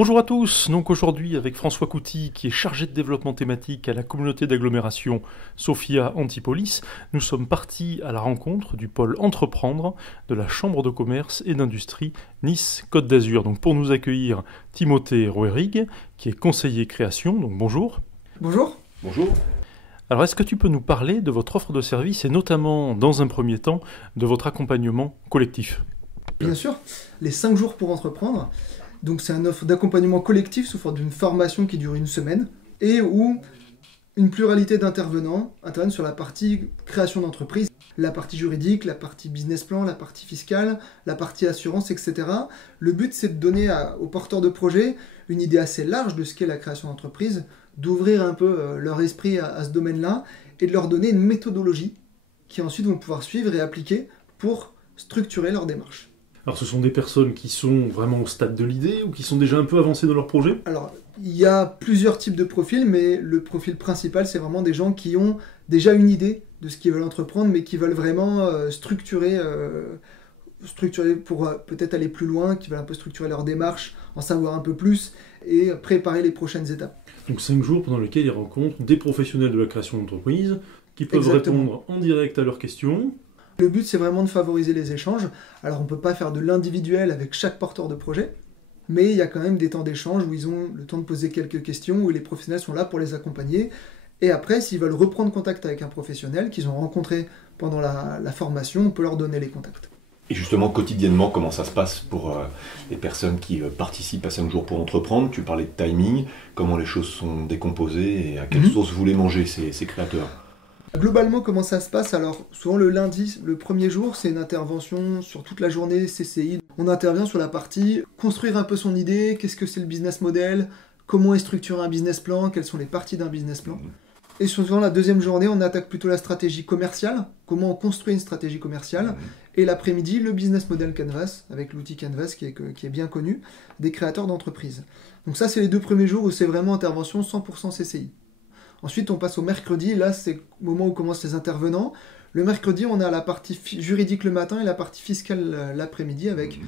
Bonjour à tous, donc aujourd'hui avec François Couty qui est chargé de développement thématique à la communauté d'agglomération Sophia Antipolis, nous sommes partis à la rencontre du pôle Entreprendre de la Chambre de commerce et d'industrie Nice-Côte d'Azur. Donc pour nous accueillir, Timothée Rouerig qui est conseiller création, donc bonjour. Bonjour. Bonjour. Alors est-ce que tu peux nous parler de votre offre de service et notamment dans un premier temps de votre accompagnement collectif ? Bien sûr, les 5 jours pour entreprendre. Donc c'est une offre d'accompagnement collectif sous forme d'une formation qui dure une semaine et où une pluralité d'intervenants interviennent sur la partie création d'entreprise, la partie juridique, la partie business plan, la partie fiscale, la partie assurance, etc. Le but c'est de donner aux porteurs de projets une idée assez large de ce qu'est la création d'entreprise, d'ouvrir un peu leur esprit à ce domaine-là et de leur donner une méthodologie qui ensuite vont pouvoir suivre et appliquer pour structurer leur démarche. Alors ce sont des personnes qui sont vraiment au stade de l'idée ou qui sont déjà un peu avancées dans leur projet ? Alors, il y a plusieurs types de profils, mais le profil principal, c'est vraiment des gens qui ont déjà une idée de ce qu'ils veulent entreprendre, mais qui veulent vraiment structurer pour peut-être aller plus loin, qui veulent un peu structurer leur démarche, en savoir un peu plus et préparer les prochaines étapes. Donc 5 jours pendant lesquels ils rencontrent des professionnels de la création d'entreprise qui peuvent répondre en direct à leurs questions. Le but, c'est vraiment de favoriser les échanges. Alors, on ne peut pas faire de l'individuel avec chaque porteur de projet, mais il y a quand même des temps d'échange où ils ont le temps de poser quelques questions, où les professionnels sont là pour les accompagner. Et après, s'ils veulent reprendre contact avec un professionnel qu'ils ont rencontré pendant la formation, on peut leur donner les contacts. Et justement, quotidiennement, comment ça se passe pour les personnes qui participent à 5 jours pour entreprendre ? Tu parlais de timing, comment les choses sont décomposées et à quelle sauce vous les mangez, ces créateurs ? Globalement, comment ça se passe ? Alors, souvent le lundi, le premier jour, c'est une intervention sur toute la journée CCI. On intervient sur la partie construire un peu son idée, qu'est-ce que c'est le business model, comment est structuré un business plan, quelles sont les parties d'un business plan. Et souvent, la deuxième journée, on attaque plutôt la stratégie commerciale, comment on construit une stratégie commerciale. Et l'après-midi, le business model Canvas, avec l'outil Canvas qui est bien connu, des créateurs d'entreprises. Donc ça, c'est les 2 premiers jours où c'est vraiment intervention 100% CCI. Ensuite, on passe au mercredi. Là, c'est le moment où commencent les intervenants. Le mercredi, on a la partie juridique le matin et la partie fiscale l'après-midi avec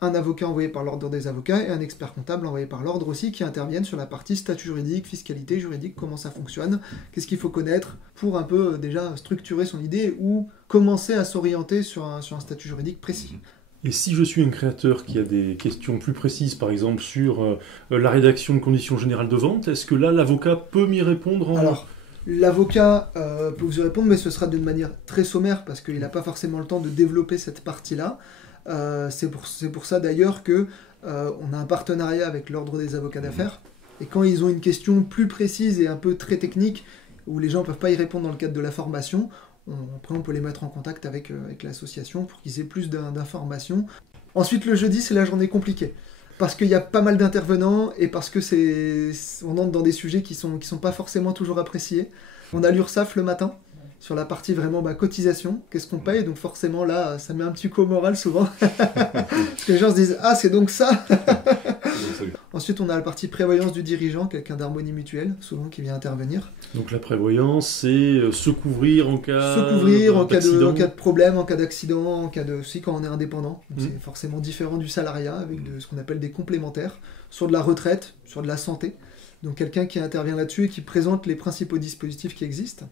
un avocat envoyé par l'ordre des avocats et un expert comptable envoyé par l'ordre aussi qui interviennent sur la partie statut juridique, fiscalité juridique, comment ça fonctionne, qu'est-ce qu'il faut connaître pour un peu déjà structurer son idée ou commencer à s'orienter sur un statut juridique précis. Et si je suis un créateur qui a des questions plus précises, par exemple sur la rédaction de conditions générales de vente, est-ce que là, l'avocat peut m'y répondre Alors, l'avocat peut vous y répondre, mais ce sera d'une manière très sommaire, parce qu'il n'a pas forcément le temps de développer cette partie-là. C'est pour ça d'ailleurs qu'on a un partenariat avec l'Ordre des avocats d'affaires, et quand ils ont une question plus précise et un peu très technique, où les gens ne peuvent pas y répondre dans le cadre de la formation, après, on peut les mettre en contact avec l'association pour qu'ils aient plus d'informations. Ensuite, le jeudi, c'est la journée compliquée. Parce qu'il y a pas mal d'intervenants et parce que on entre dans des sujets qui sont pas forcément toujours appréciés. On a l'URSSAF le matin, sur la partie vraiment cotisation. Qu'est-ce qu'on paye ? Donc forcément, là, ça met un petit coup au moral souvent. Parce que les gens se disent « Ah, c'est donc ça !» Ensuite, on a la partie prévoyance du dirigeant, quelqu'un d'harmonie mutuelle, souvent qui vient intervenir. Donc la prévoyance, c'est se couvrir en cas en cas de problème, en cas d'accident, aussi quand on est indépendant. C'est forcément différent du salariat, avec ce qu'on appelle des complémentaires, sur de la retraite, sur de la santé. Donc quelqu'un qui intervient là-dessus et qui présente les principaux dispositifs qui existent.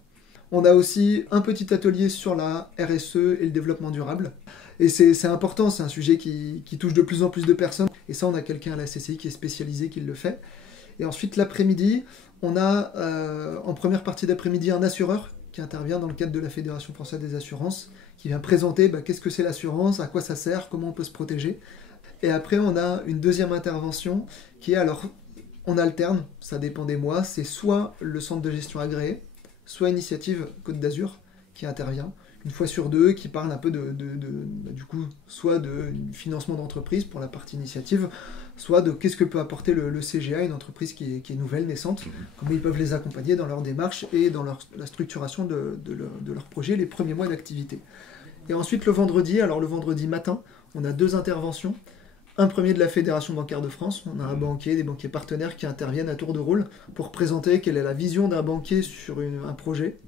On a aussi un petit atelier sur la RSE et le développement durable. Et c'est important, c'est un sujet qui touche de plus en plus de personnes. Et ça, on a quelqu'un à la CCI qui est spécialisé, qui le fait. Et ensuite, l'après-midi, on a en première partie d'après-midi un assureur qui intervient dans le cadre de la Fédération française des assurances, qui vient présenter qu'est-ce que c'est l'assurance, à quoi ça sert, comment on peut se protéger. Et après, on a une deuxième intervention qui est, alors, on alterne, ça dépend des mois, c'est soit le centre de gestion agréé, soit Initiative Côte d'Azur qui intervient une fois sur 2, qui parle un peu du coup, soit de financement d'entreprise pour la partie initiative, soit de qu'est-ce que peut apporter le CGA, une entreprise qui est nouvelle, naissante, comment ils peuvent les accompagner dans leur démarche et dans la structuration de leur projet, les premiers mois d'activité. Et ensuite le vendredi matin, on a 2 interventions. Un premier de la Fédération bancaire de France, on a des banquiers partenaires qui interviennent à tour de rôle pour présenter quelle est la vision d'un banquier sur un projet.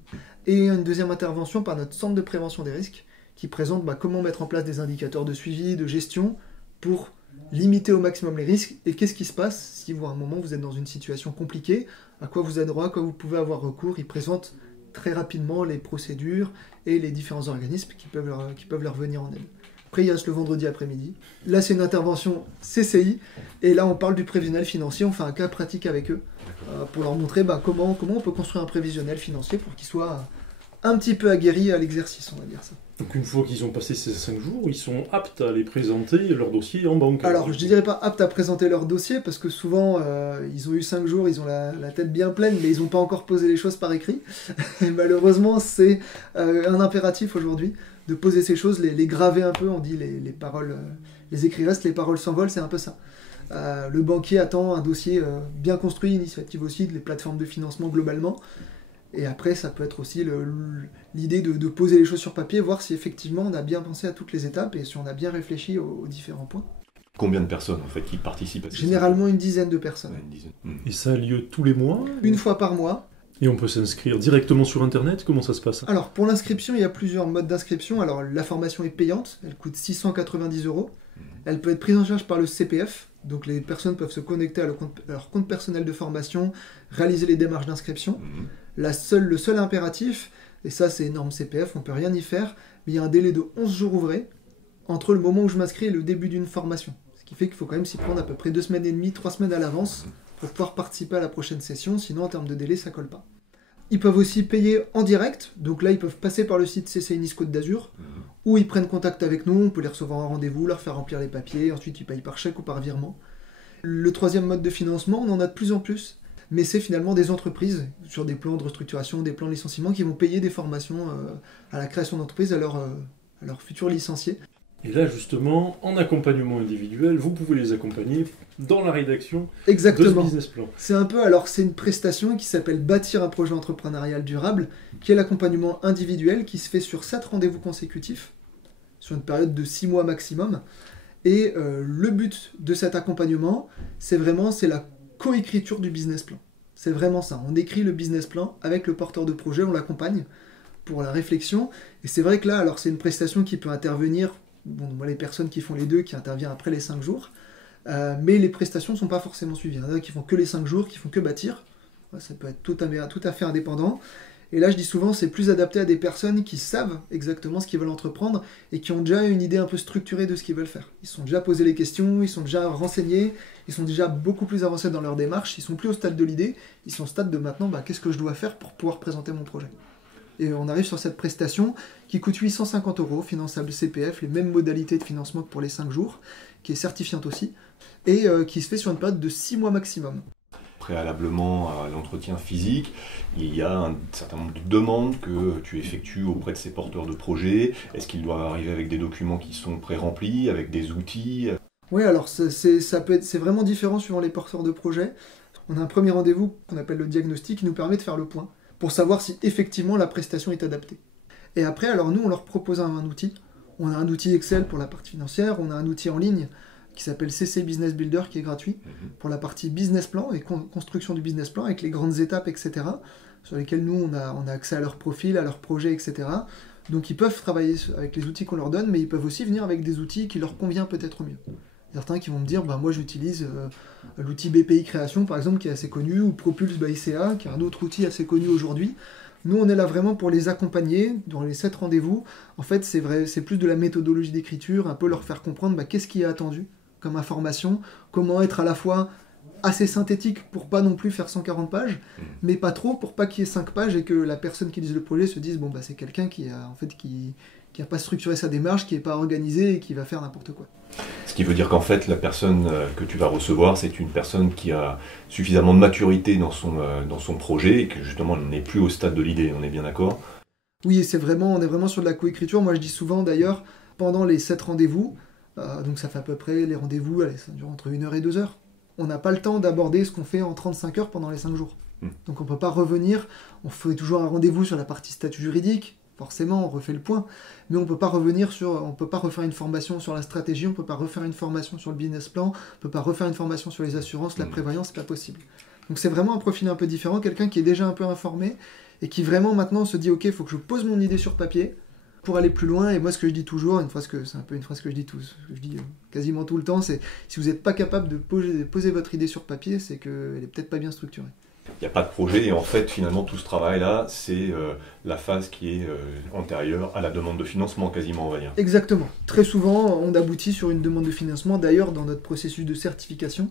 Et une deuxième intervention par notre centre de prévention des risques qui présente comment mettre en place des indicateurs de suivi, de gestion pour limiter au maximum les risques, et qu'est-ce qui se passe si à un moment vous êtes dans une situation compliquée, à quoi vous avez droit, à quoi vous pouvez avoir recours. Ils présentent très rapidement les procédures et les différents organismes qui peuvent leur venir en aide. Après, il y a le vendredi après-midi. Là, c'est une intervention CCI, et là, on parle du prévisionnel financier. On fait un cas pratique avec eux pour leur montrer comment on peut construire un prévisionnel financier pour qu'ils soient un petit peu aguerris à l'exercice, on va dire ça. Donc une fois qu'ils ont passé ces 5 jours, ils sont aptes à aller présenter leur dossier en banque. Alors, je ne dirais pas aptes à présenter leur dossier, parce que souvent, ils ont eu 5 jours, ils ont la tête bien pleine, mais ils n'ont pas encore posé les choses par écrit. Et malheureusement, c'est un impératif aujourd'hui de poser ces choses, les graver un peu. On dit les paroles, les écrits restent, les paroles s'envolent, c'est un peu ça. Le banquier attend un dossier bien construit, initiative aussi, les plateformes de financement globalement. Et après, ça peut être aussi l'idée de poser les choses sur papier, voir si effectivement on a bien pensé à toutes les étapes et si on a bien réfléchi aux différents points. Combien de personnes en fait qui participent à ces Généralement une dizaine de personnes. Ouais, une dizaine. Et ça a lieu tous les mois? Une fois par mois. Et on peut s'inscrire directement sur Internet? Comment ça se passe? Alors, pour l'inscription, il y a plusieurs modes d'inscription. Alors, la formation est payante, elle coûte 690 €. Elle peut être prise en charge par le CPF, donc les personnes peuvent se connecter à leur compte personnel de formation, réaliser les démarches d'inscription. Le seul impératif, et ça c'est énorme CPF, on peut rien y faire, mais il y a un délai de 11 jours ouvrés entre le moment où je m'inscris et le début d'une formation. Ce qui fait qu'il faut quand même s'y prendre à peu près 2 semaines et demie, 3 semaines à l'avance pour pouvoir participer à la prochaine session, sinon en termes de délai ça colle pas. Ils peuvent aussi payer en direct, donc là ils peuvent passer par le site CCI Nice Côte d'Azur, où ils prennent contact avec nous, on peut les recevoir en rendez-vous, leur faire remplir les papiers, ensuite ils payent par chèque ou par virement. Le troisième mode de financement, on en a de plus en plus, mais c'est finalement des entreprises, sur des plans de restructuration, des plans de licenciement, qui vont payer des formations à la création d'entreprises à leurs futurs licenciés. Et là, justement, en accompagnement individuel, vous pouvez les accompagner dans la rédaction Exactement. de ce business plan. C'est une prestation qui s'appelle Bâtir un projet entrepreneurial durable, qui est l'accompagnement individuel qui se fait sur 7 rendez-vous consécutifs, sur une période de 6 mois maximum. Et le but de cet accompagnement, c'est la coécriture du business plan. C'est vraiment ça. On écrit le business plan avec le porteur de projet, on l'accompagne pour la réflexion. Et c'est vrai que là, alors c'est une prestation qui peut intervenir, moi les personnes qui font les deux, qui interviennent après les 5 jours, mais les prestations ne sont pas forcément suivies. Il y en a qui font que les 5 jours, qui font que bâtir. Ça peut être tout à fait indépendant. Et là, je dis souvent, c'est plus adapté à des personnes qui savent exactement ce qu'ils veulent entreprendre et qui ont déjà une idée un peu structurée de ce qu'ils veulent faire. Ils se sont déjà posé les questions, ils sont déjà renseignés, ils sont déjà beaucoup plus avancés dans leur démarche, ils sont plus au stade de l'idée, ils sont au stade de maintenant, qu'est-ce que je dois faire pour pouvoir présenter mon projet. Et on arrive sur cette prestation qui coûte 850 €, finançable CPF, les mêmes modalités de financement que pour les 5 jours, qui est certifiante aussi, et qui se fait sur une période de 6 mois maximum. Préalablement à l'entretien physique, il y a un certain nombre de demandes que tu effectues auprès de ces porteurs de projets. Est-ce qu'ils doivent arriver avec des documents qui sont pré-remplis, avec des outils? Oui, alors c'est vraiment différent suivant les porteurs de projets. On a un premier rendez-vous qu'on appelle le diagnostic qui nous permet de faire le point pour savoir si effectivement la prestation est adaptée. Et après, alors nous, on leur propose un outil. On a un outil Excel pour la partie financière, on a un outil en ligne qui s'appelle CC Business Builder, qui est gratuit, pour la partie business plan et construction du business plan, avec les grandes étapes, etc., sur lesquelles nous, on a accès à leur profil, à leur projet, etc. Donc ils peuvent travailler avec les outils qu'on leur donne, mais ils peuvent aussi venir avec des outils qui leur conviennent peut-être mieux. Certains qui vont me dire, moi j'utilise l'outil BPI Création, par exemple, qui est assez connu, ou Propulse by ICA, qui est un autre outil assez connu aujourd'hui. Nous, on est là vraiment pour les accompagner dans les 7 rendez-vous. En fait, c'est plus de la méthodologie d'écriture, un peu leur faire comprendre qu'est-ce qui est attendu comme information, comment être à la fois assez synthétique pour pas non plus faire 140 pages, mais pas trop pour pas qu'il y ait 5 pages et que la personne qui lise le projet se dise c'est quelqu'un qui a pas structuré sa démarche, qui est pas organisé et qui va faire n'importe quoi. Ce qui veut dire qu'en fait, la personne que tu vas recevoir, c'est une personne qui a suffisamment de maturité dans son projet et que justement elle n'est plus au stade de l'idée, on est bien d'accord? Oui, on est vraiment sur de la coécriture. Moi je dis souvent d'ailleurs, pendant les 7 rendez-vous, donc ça fait à peu près les rendez-vous, ça dure entre 1 heure et 2 heures. On n'a pas le temps d'aborder ce qu'on fait en 35 heures pendant les 5 jours. Donc on ne peut pas revenir, on fait toujours un rendez-vous sur la partie statut juridique, forcément on refait le point, mais on ne peut pas refaire une formation sur la stratégie, on ne peut pas refaire une formation sur le business plan, on ne peut pas refaire une formation sur les assurances, la prévoyance, c'est pas possible. Donc c'est vraiment un profil un peu différent, quelqu'un qui est déjà un peu informé, et qui vraiment maintenant se dit ok, il faut que je pose mon idée sur papier, Pour aller plus loin, et moi ce que je dis toujours, c'est un peu une phrase que je dis quasiment tout le temps, c'est si vous n'êtes pas capable de poser votre idée sur papier, c'est qu'elle n'est peut-être pas bien structurée. Il n'y a pas de projet et en fait finalement tout ce travail-là c'est la phase qui est antérieure à la demande de financement quasiment on va dire. Exactement. Très souvent on aboutit sur une demande de financement. D'ailleurs dans notre processus de certification,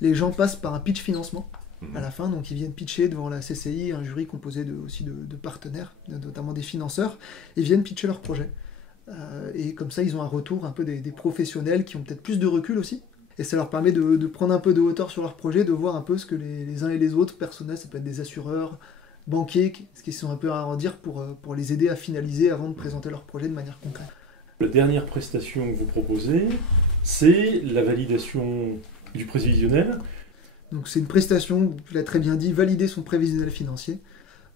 les gens passent par un pitch financement à la fin, donc ils viennent pitcher devant la CCI, un jury composé aussi de partenaires, notamment des financeurs, ils viennent pitcher leur projet. Et comme ça ils ont un retour un peu des professionnels qui ont peut-être plus de recul aussi. Et ça leur permet de prendre un peu de hauteur sur leur projet, de voir un peu ce que les uns et les autres, personnels, ça peut être des assureurs, banquiers, ce qui sont un peu à en dire pour les aider à finaliser avant de présenter leur projet de manière concrète. La dernière prestation que vous proposez, c'est la validation du prévisionnel. Donc c'est une prestation, tu l'as très bien dit, valider son prévisionnel financier.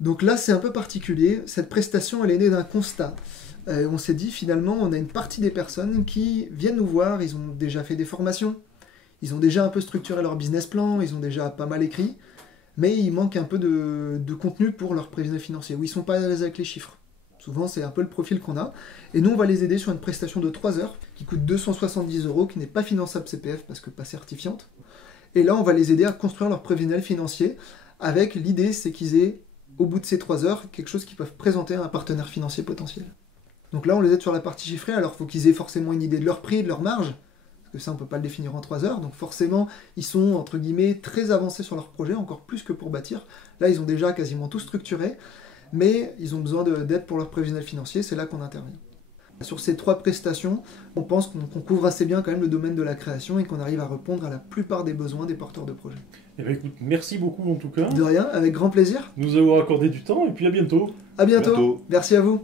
Donc là c'est un peu particulier, cette prestation elle est née d'un constat. On s'est dit finalement on a une partie des personnes qui viennent nous voir, ils ont déjà fait des formations, ils ont déjà un peu structuré leur business plan, ils ont déjà pas mal écrit, mais il manque un peu de contenu pour leur prévisionnel financier, où ils sont pas à l'aise avec les chiffres. Souvent c'est un peu le profil qu'on a, et nous on va les aider sur une prestation de 3 heures, qui coûte 270 €, qui n'est pas finançable CPF parce que pas certifiante. Et là on va les aider à construire leur prévisionnel financier, avec l'idée c'est qu'ils aient, au bout de ces 3 heures, quelque chose qu'ils peuvent présenter à un partenaire financier potentiel. Donc là on les aide sur la partie chiffrée, alors il faut qu'ils aient forcément une idée de leur prix, de leur marge, parce que ça on peut pas le définir en 3 heures, donc forcément ils sont entre guillemets très avancés sur leur projet, encore plus que pour bâtir. Là ils ont déjà quasiment tout structuré, mais ils ont besoin d'aide pour leur prévisionnel financier, c'est là qu'on intervient. Sur ces 3 prestations, on pense qu'on couvre assez bien quand même le domaine de la création et qu'on arrive à répondre à la plupart des besoins des porteurs de projets. Eh bien, écoute, merci beaucoup en tout cas. De rien, avec grand plaisir. Nous avoir accordé du temps et puis à bientôt. À bientôt. Merci à vous.